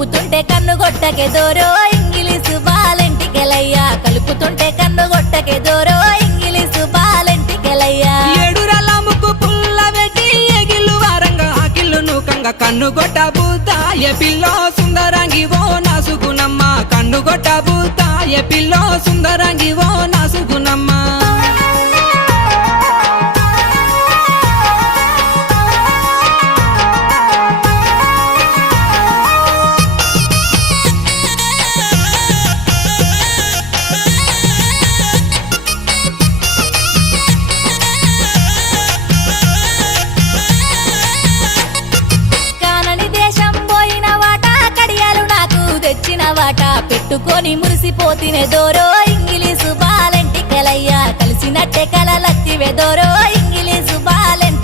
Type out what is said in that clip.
కలుపుతుంటే కన్ను గొట్టకే దోరో ఇంగిలీసు బాలెంటికెలయ్యా కలుపుతుంటే కన్ను గొట్టకే దోరో ఇంగిలీసు బాలెంటికెలయ్యా ఏడురల ముక్కు పుల్ల పెట్టి ఎగిల్లు వారంగా ఆకిల్లు నూకంగా కన్ను గొట్ట బూతాయ పిల్లో సుందరంగి ఓ నాసుగునమ్మ కన్ను గొట్ట బూతాయ పిల్లో సుందరంగి ఓ నాసుగునమ్మ వాట పెట్టుకొని మురిసిపోతినే దోరో ఇంగిలీసు బాలెంటికెలయ్యా కలిసినట్టే కలలత్తివే దోరో ఇంగిలీసు బాలెంటి